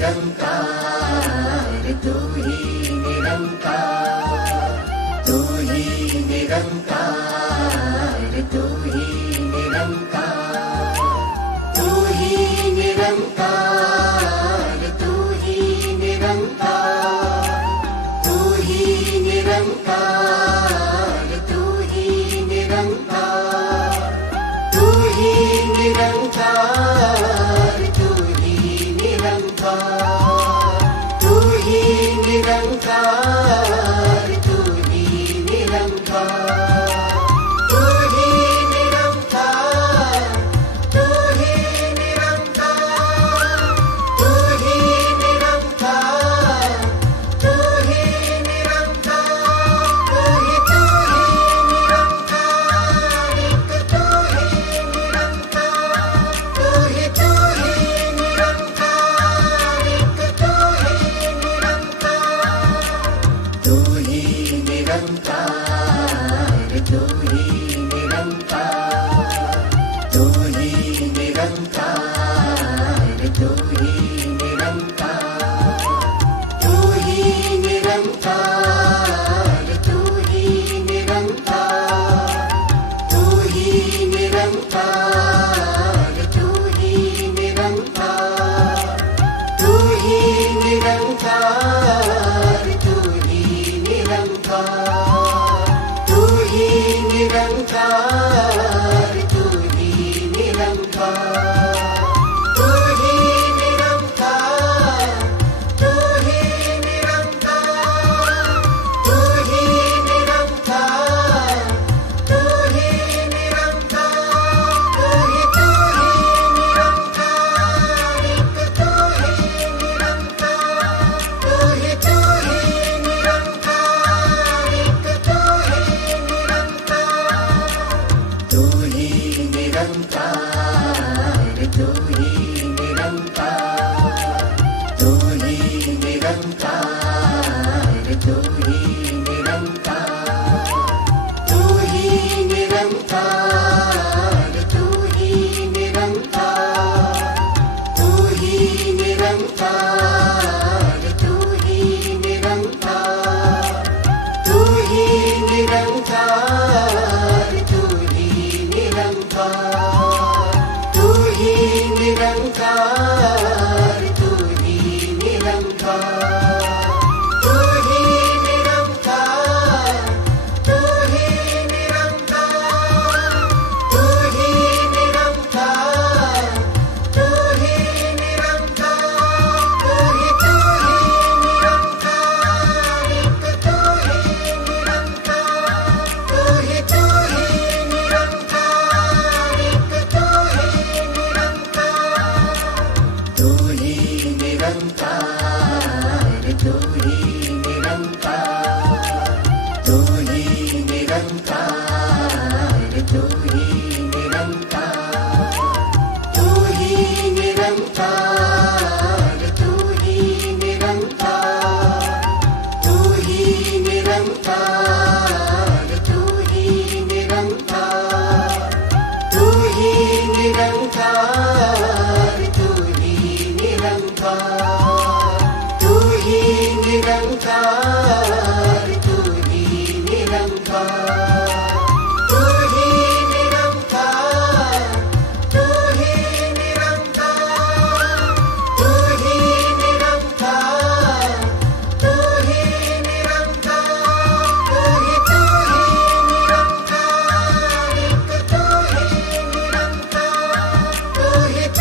निरंकार, तू ही निरंकार, तू ही निरंकार, तू ही निरंकार, तू ही निरंकार, तू ही निरंकार, तू ही निरंकार, तू ही निरंकार, तू ही निरंकार, तू ही निरंकार, तू ही निरंकार, तू ही निरंकार, तू ही निरंकार, तू ही निरंकार, तू ही निरंकार, तू ही निरंकार, तू ही निरंकार, एक तू ही निरंकार, तू ही निरंकार, एक तू ही निरंकार, तू ही निरंकार, तू ही निरंकार, तू ही निरंकार, तू ही निरंकार, तू ही निरंकार, तू ही निरंकार, तू ही निरंकार, तू ही निरंकार, तू ही निरंकार, तू ही निरंकार, तू ही निरंकार, तू ही निरंकार, तू ही निरंकार, तू ही निरंकार, तू ही निरंकार, तू ही निरंकार, तू ही निरंकार, एक तू ही निरंकार, तू ही निरंकार, एक तू ही निरंकार, तू ही निरंकार, तू ही निरंकार, तू ही निरंकार, तू ही निरंकार, तू ही निरंकार, तू ही निरंकार, तू ही निरंकार, तू ही निरंकार, तू ही निरंकार, तू ही निरंकार, तू ही निरंकार, तू ही निरंकार, तू ही निरंकार, तू ही निरंकार, तू ही निरंकार, तू ही निरंकार, तू ही निरंकार, एक तू ही निरंकार, तू ही निरंकार, एक तू ही निरंकार, तू ही निरंकार, तू ही निरंकार, तू ही निरंकार, तू ही निरंकार, तू ही निरंकार, तू ही निरंकार, तू ही निरंकार, तू ही निरंकार, तू ही निरंकार, तू ही निरंकार, तू ही निरंकार, तू ही निरंकार, तू ही निरंकार, तू ही निरंकार, तू ही निरंकार, तू ही निरंकार, तू ही निरंकार, एक तू ही निरंकार, तू ही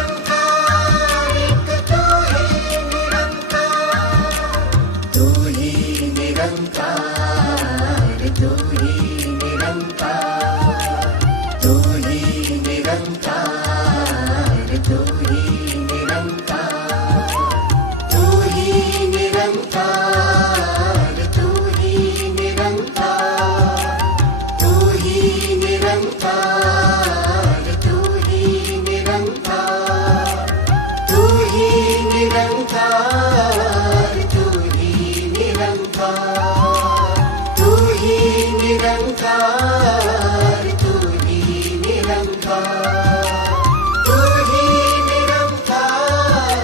निरंकार, एक तू ही निरंकार, तू ही निरंकार, तू ही निरंकार, तू ही निरंकार, तू ही निरंकार, तू ही निरंकार, तू ही निरंकार, तू ही निरंकार, तू ही निरंकार, तू ही निरंकार, तू ही निरंकार, तू ही निरंकार, तू ही निरंकार, तू ही निरंकार,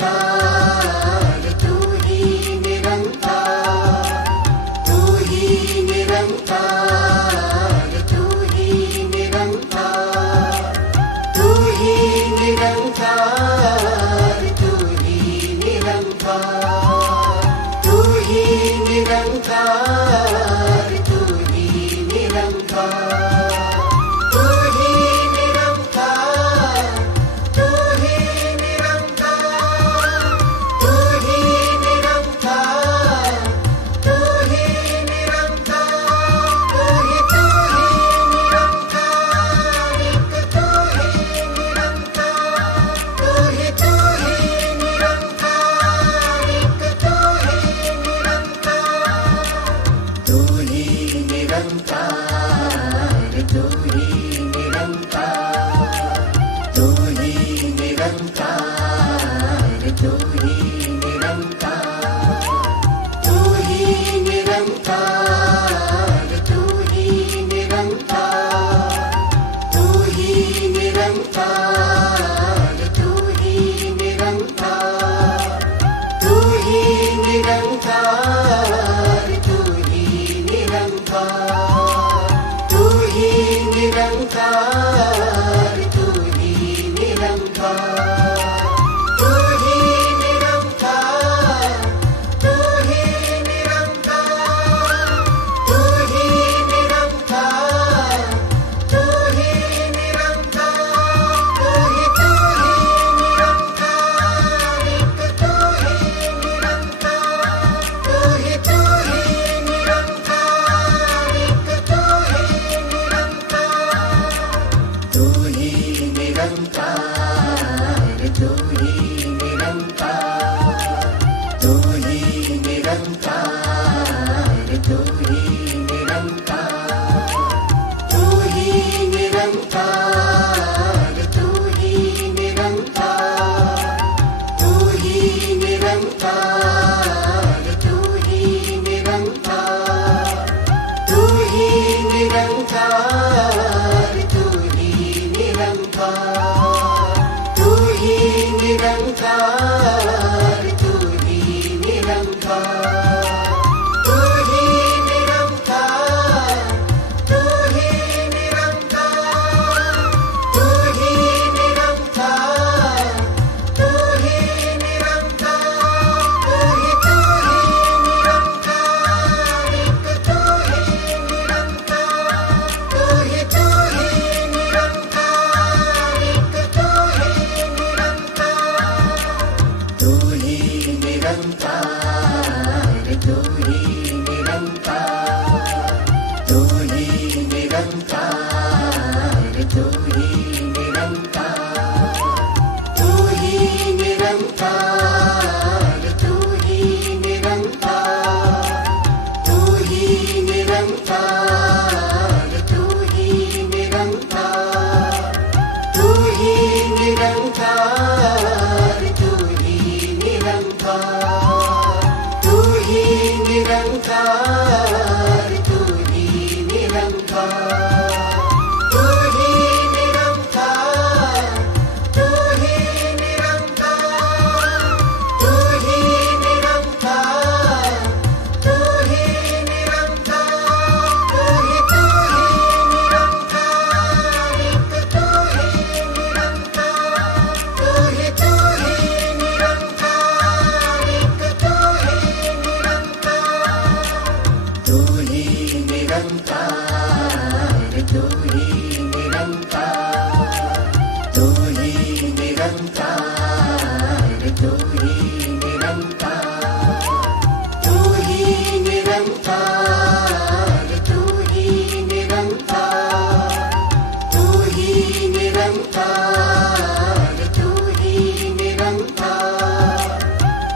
निरंकार तू ही निरंकार तू ही निरंकार तू ही निरंकार तू ही निरंकार तू ही निरंकार तू ही निरंकार तू ही निरंकार तू ही निरंकार तू ही निरंकार तू ही निरंकार तू ही निरंकार तू ही निरंकार एक तू ही निरंकार तू ही निरंकार एक तू ही निरंकार तू ही निरंकार तू ही निरंकार तू ही निरंकार तू ही निरंकार तू ही निरंकार तू ही निरंकार तू ही निरंकार तू ही निरंकार तू ही निरंकार तू ही निरंकार तू ही निरंकार तू ही निरंकार तू ही निरंकार तू ही निरंकार तू ही निरंकार तू ही निरंकार तू ही निरंकार एक तू ही निरंकार तू ही निरंकार एक तू ही निरंकार तू ही निरंकार तू ही निरंकार तू ही निरंकार तू ही निरंकार तू ही निरंकार तू ही निरंकार तू ही निरंकार तू ही निरंकार तू ही निरंकार तू ही निरंकार तू ही निरंकार तू ही निरंकार तू ही निरंकार तू ही निरंकार तू ही निरंकार तू ही निरंकार तू ही निरंकार एक तू ही निरंकार तू ही निरंकार एक तू ही निरंकार तू ही निरंकार तू ही निरंकार तू ही निरंकार तू ही निरंकार तू ही निरंकार तू ही निरंकार तू ही निरंकार तू ही निरंकार तू ही निरंकार तू ही निरंकार तू ही निरंकार तू ही निरंकार तू ही निरंकार तू ही निरंकार तू ही निरंकार तू ही निरंकार तू ही निरंकार एक तू ही निरंकार तू ही निरंकार एक तू ही निरंकार तू ही निरंकार तू ही निरंकार तू ही निरंकार तू ही निरंकार तू ही निरंकार तू ही निरंकार तू ही निरंकार तू ही निरंकार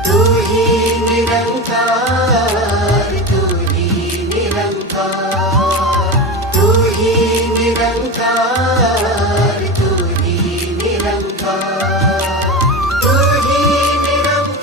तू ही निरंकार तू ही निरंकार तू ही निरंकार तू ही निरंकार तू ही निरंकार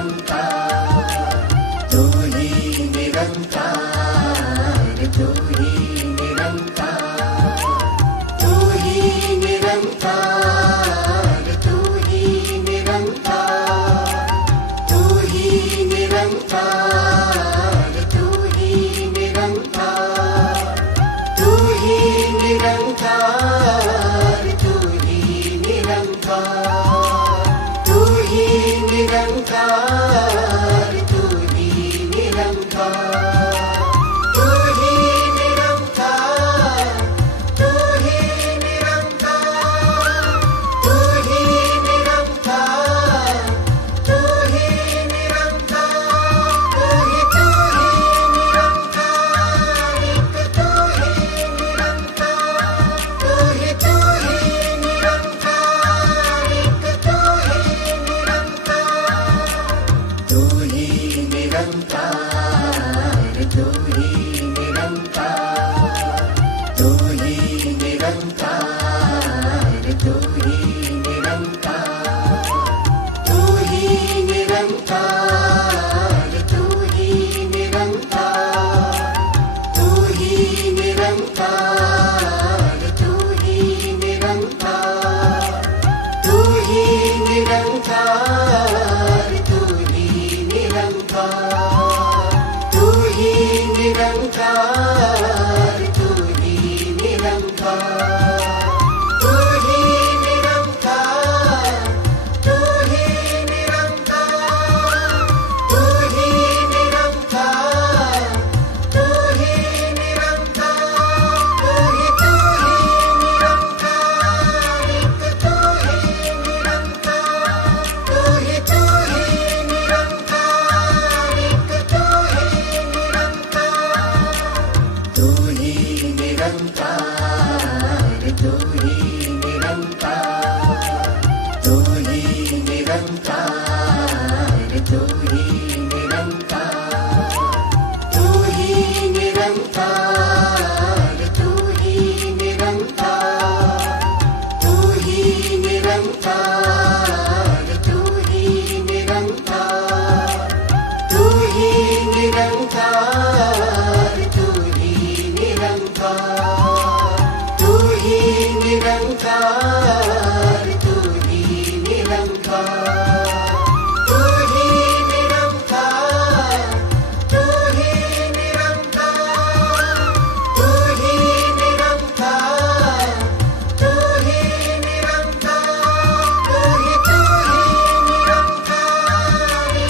निरंकार तू ही निरंकार तू ही निरंकार तू ही निरंकार तू ही निरंकार तू ही निरंकार तू ही निरंकार तू ही निरंकार तू ही निरंकार तू ही निरंकार तू ही निरंकार तू ही निरंकार तू ही निरंकार तू ही निरंकार तू ही निरंकार तू ही निरंकार एक तू ही निरंकार तू ही निरंकार एक तू ही निरंकार तू ही निरंकार तू ही निरंकार तू ही निरंकार तू ही निरंकार तू ही निरंकार